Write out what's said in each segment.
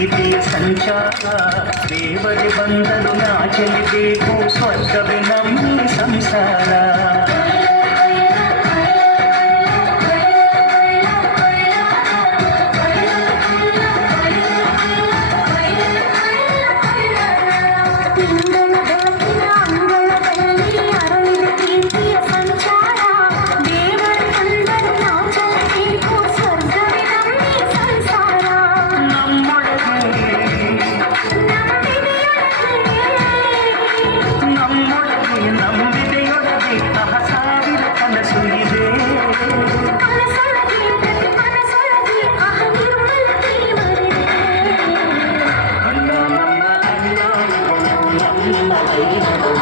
నీవే సంచార దేవరి బంధను నాచలి దేవు స్వర్గ వినమ్మి సంసార.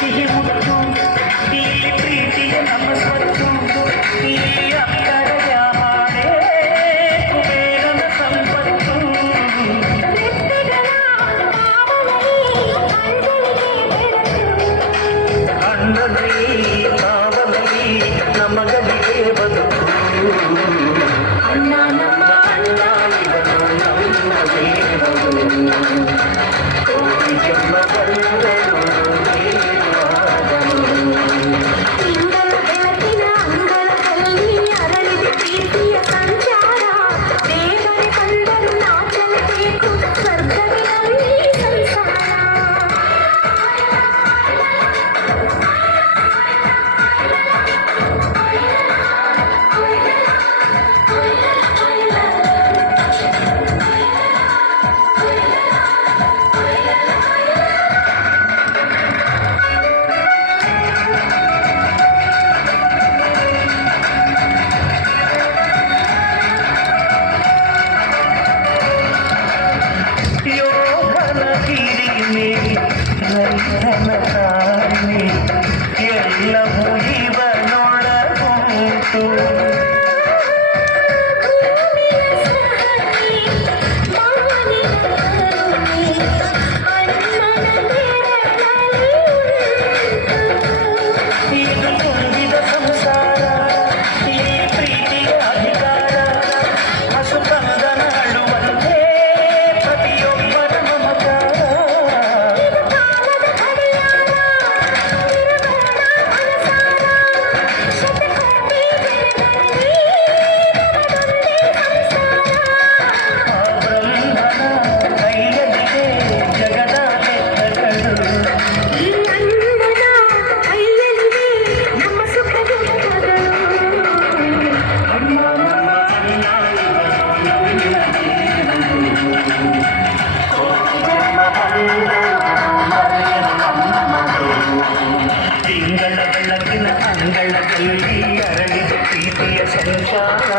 Thank you. ಪ್ರೀತಿಯ ಸಂಚಾರ